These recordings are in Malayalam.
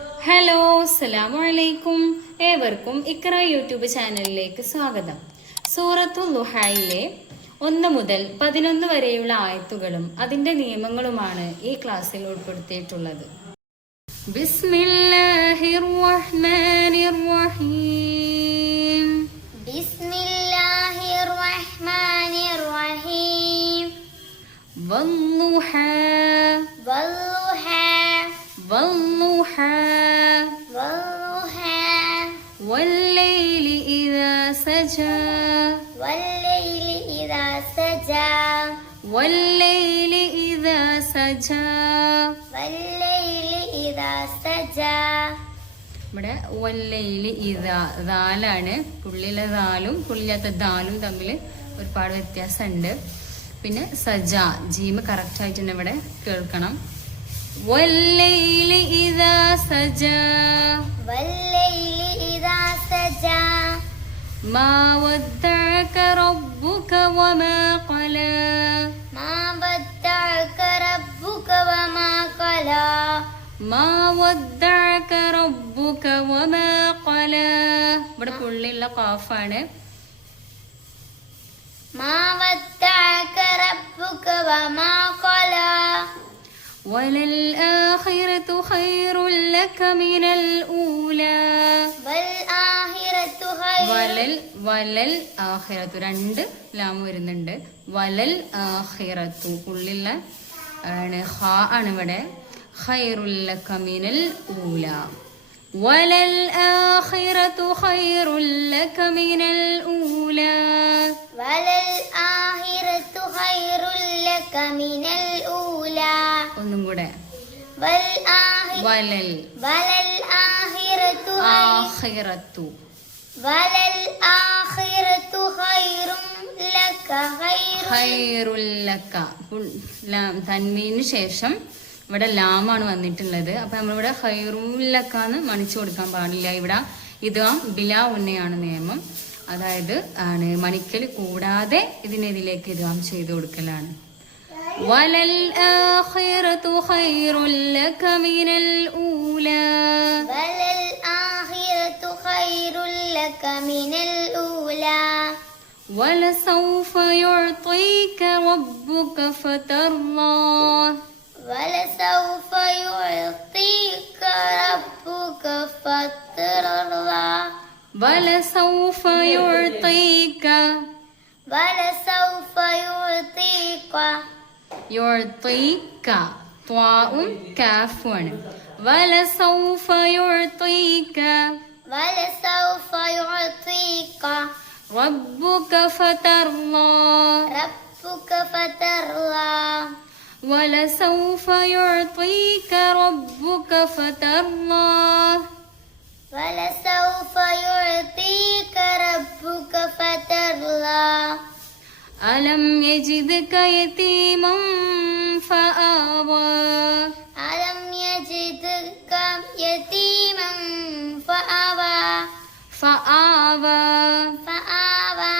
ഹലോ, അസ്സലാമു അലൈക്കും. ഏവർക്കും ഇക്ര യൂട്യൂബ് ചാനലിലേക്ക് സ്വാഗതം. സൂറത്തുൽ ദുഹായിലെ 1 മുതൽ 11 വരെയുള്ള ആയത്തുകളും അതിൻ്റെ നിയമങ്ങളുമാണ് ഈ ക്ലാസ്സിൽ ഉൾപ്പെടുത്തിയിട്ടുള്ളത്. ബിസ്മില്ലാഹിർ റഹ്മാനിർ റഹീം. ബിസ്മില്ലാഹിർ റഹ്മാനിർ റഹീം. വദ്ദുഹാ വദ്ദുഹാ വദ്ദുഹാ വദ്ദുഹാ വല്ലൈലി ഇദാ സജാ വല്ലൈലി ഇദാ സജാ വല്ലൈലി ഇദാ സജാ. വല്ലൈലി ഇദാ സജാ. ഇവിടെ വല്ലൈലി ഇദാ ദാലാണ്. പുള്ളിയിലെ ദാലും പുള്ളില്ലാത്ത ദാലും തമ്മിൽ ഒരുപാട് വ്യത്യാസമുണ്ട്. പിന്നെ സജ ജീമ് കറക്റ്റ് ആയിട്ട് തന്നെ ഇവിടെ കേൾക്കണം. വല്ലൈലി ഇദാ സജാ വല്ലൈലി ഇദാ സജാ. മാ വദ്ദഅക റബ്ബുക വമാ ഖലാ മാ വദ്ദഅക റബ്ബുക വമാ ഖലാ. മാ വദ്ദഅക റബ്ബുക വമാ ഖലാ. ഇവിടെ പുള്ളിയുള്ള ഖാഫാണ്. മാ വദ്ദഅക റബ്ബുക വമാ ഖലാ. വലൽ ആഖിറതു ഖൈറുൽ ലക മിനൽ ഊലാ. വൽ ആഖിറതു ഖൈർ. വലൽ ആഖിറത്തു രണ്ട് ലാം വരുന്നുണ്ട്. വലൽ ആഖിറത്തു പുള്ളിയുള്ള ആണ് ഖാ ആണ് ഇവിടെ. ഖൈറുൽ ലക മിനൽ ഊലാ. വലൽ ആഖിറത്തു ഖൈറുൽ ലക മിനൽ ഊലാ. വലൽ ആഖിറതു ഖൈറുൽ ലക മിനൽ ഊലാ. ഒന്നും കൂടെ. വൽ ആഖിറ. വലൽ വലൽ ആഖിറതു ആഖിറത്തു. വലൽ ആഖിറതു ഖൈറും ലക ഖൈറുൽ ലക. തൻവീനു ശേഷം ഇവിടെ ലാമാണ് വന്നിട്ടുള്ളത്. അപ്പൊ നമ്മളിവിടെ ഖൈറുൽ ലക എന്ന് മണിച്ചു കൊടുക്കാൻ പാടില്ല. ഇവിടെ ഇദ്ഗാം ബിലാ ഉന്നയാണ് നിയമം. അതായത് ആണ് മണിക്കൽ കൂടാതെ ഇതിനെതിലേക്ക് ഇദ്ഗാം ചെയ്തു കൊടുക്കലാണ്. വലൽ ആഖിറതു ഖൈറുൽ ലക മിനൽ ഊലാ. വലൽ ആഖിറതു ഖൈറുൽ ലക മിനൽ ഊലാ. വലസൗഫ യുഅ്തീക റബ്ബുക ഫതർളാ. വലസൗഫ യുഅ്തീക റബ്ബുക ഫതർളാ. വലസൗഫ യുഅ്തീക. വലസൗഫ യുഅ്തീക. യുഅ്തീക ത്വാഉം കാഫുമാണ്. വലസൗഫ യുഅ്തീക വലസൗഫ യുഅ്തീക റബ്ബുക ഫതർളാ. റബ്ബുക ഫതർളാ. വലസൗഫ യുഅ്തീക റബ്ബുക ഫതർളാ. വലസൗഫ യുഅ്തീക റബ്ബുക ഫതർളാ. അലം യജിദ്ക യതീമൻ ഫആവാ. അലം യജിദ്ക യതീമൻ ഫആവാ. ഫആവാ. ഫആവാ.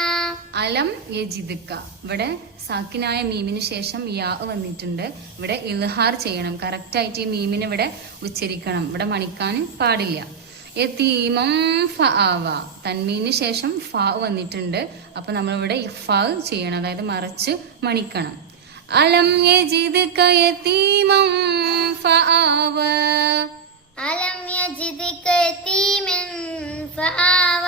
അലം യജിദ്ക. ഇവിടെ സാക്കിനായ മീമിന് ശേഷം യാ വന്നിട്ടുണ്ട്. ഇവിടെ ഇൽഹാർ ചെയ്യണം. കറക്റ്റ് ആയിട്ട് ഈ മീമിന് ഇവിടെ ഉച്ചരിക്കണം. ഇവിടെ മണിക്കാൻ പാടില്ല. യതീമൻ ഫആവ. തൻമീന് ശേഷം ഫാ വന്നിട്ടുണ്ട്. അപ്പൊ നമ്മളിവിടെ ഇഫാ ചെയ്യണം. അതായത് മറച്ച് മണിക്കണം. അലം യജിദ്ക യതീമൻ ഫആവ. അലം യജിദ്ക യതീമൻ ഫആവ.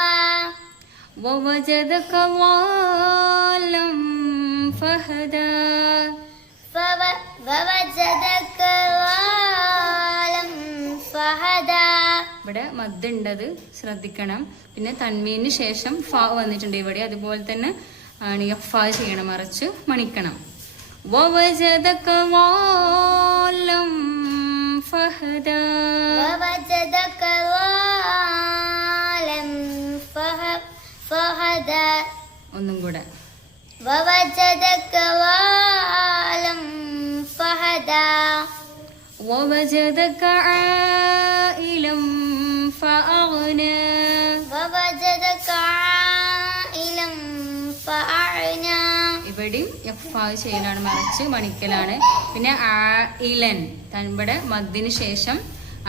വവജദക ളാലൻ ഫഹദാ. വവജദക ളാലൻ ഫഹദാ. ഇവിടെ മദ് ഉണ്ടത് ശ്രദ്ധിക്കണം. പിന്നെ തൻവീന് ശേഷം ഫാ വന്നിട്ടുണ്ട് ഇവിടെ. അതുപോലെ തന്നെ ഫാ ചെയ്യണം, മറച്ച് മണിക്കണം. വവജദക ളാലൻ ഫഹദാ. വവജദക ളാലൻ ഫഹദാ. ഒന്നും കൂടെ. വവജദക ളാലൻ ഫഹദാ. വവജദക ആയിലൻ ഫഅഗ്നാ. വവജദക ആയിലൻ ഫഅഗ്നാ. ഇവിടെയും ഫാ ചെയ്യലാണ്, മറച്ച് മണിക്കലാണ്. പിന്നെ ആയിലൻ ഇവിടെ മദ്ദിന് ശേഷം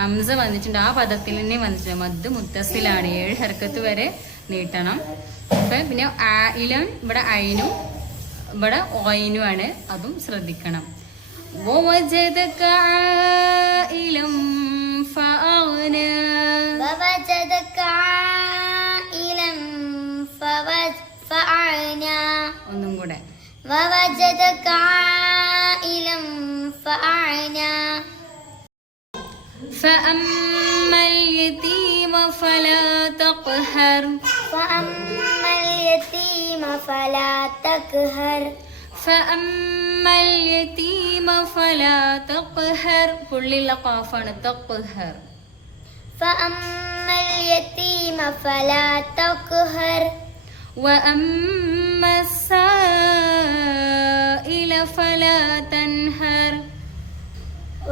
ഹംസ വന്നിട്ടുണ്ട്, ആ പദത്തിൽ തന്നെ വന്നിട്ടുണ്ട്. മദ് മുത്തസിലാണ്, 7 ഹർക്കത്ത് വരെ നീട്ടണം. പിന്നെ ആയിലൻ ഇവിടെ ഐനും ഇവിടെ ഓയിനുമാണ്, അതും ശ്രദ്ധിക്കണം. ووجدك عائلا فأغنى ووجدك عائلا فأغنى ഒന്നും കൂടെ. ووجدك عائلا فأغنى فأما اليتيم فلا تقهر فأما اليتيم فلا تقهر فأما اليتيم فلا تقهر പുള്ളിയുള്ള ഖാഫാണ് തഖ്ഹർ. فأما اليتيم فلا تقهر وأما السائل فلا تنهر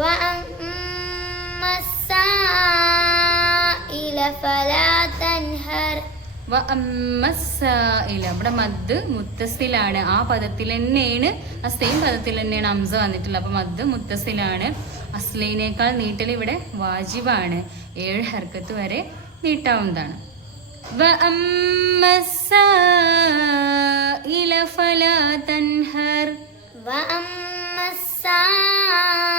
وأما السائل فلا تنهر ഇവിടെ മദ് മുത്തസിലാണ്, ആ പദത്തിൽ തന്നെയാണ്, ആ സെയിം പദത്തിൽ തന്നെയാണ് ഹംസ വന്നിട്ടുള്ളത്. അപ്പൊ മദ് മുത്തസിലാണ്. അസ്ലൈനേക്കാൾ നീട്ടൽ ഇവിടെ വാജിബാണ്, 7 ഹർക്കത്ത് വരെ നീട്ടാവുന്നതാണ്. وأما السائل فلا تنهر وأما السائل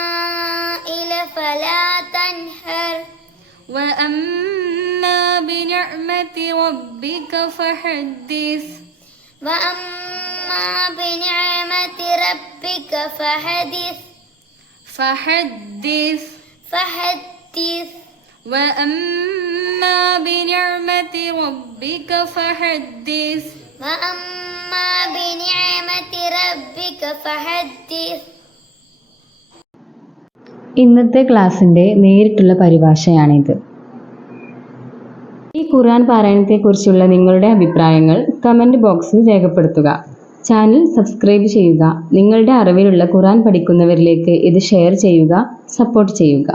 فلا تنهر وأما بنعمة ربك فحدث وأما بنعمة ربك فحدث فحدث فحدث وأما بنعمة ربك فحدث وأما بنعمة ربك فحدث. ഇന്നത്തെ ക്ലാസ്സിൻ്റെ നേരിട്ടുള്ള പരിഭാഷയാണിത്. ഈ ഖുർആൻ പാരായണത്തെക്കുറിച്ചുള്ള നിങ്ങളുടെ അഭിപ്രായങ്ങൾ കമൻറ്റ് ബോക്സിൽ രേഖപ്പെടുത്തുക. ചാനൽ സബ്സ്ക്രൈബ് ചെയ്യുക. നിങ്ങളുടെ അറിവിലുള്ള ഖുർആൻ പഠിക്കുന്നവരിലേക്ക് ഇത് ഷെയർ ചെയ്യുക, സപ്പോർട്ട് ചെയ്യുക.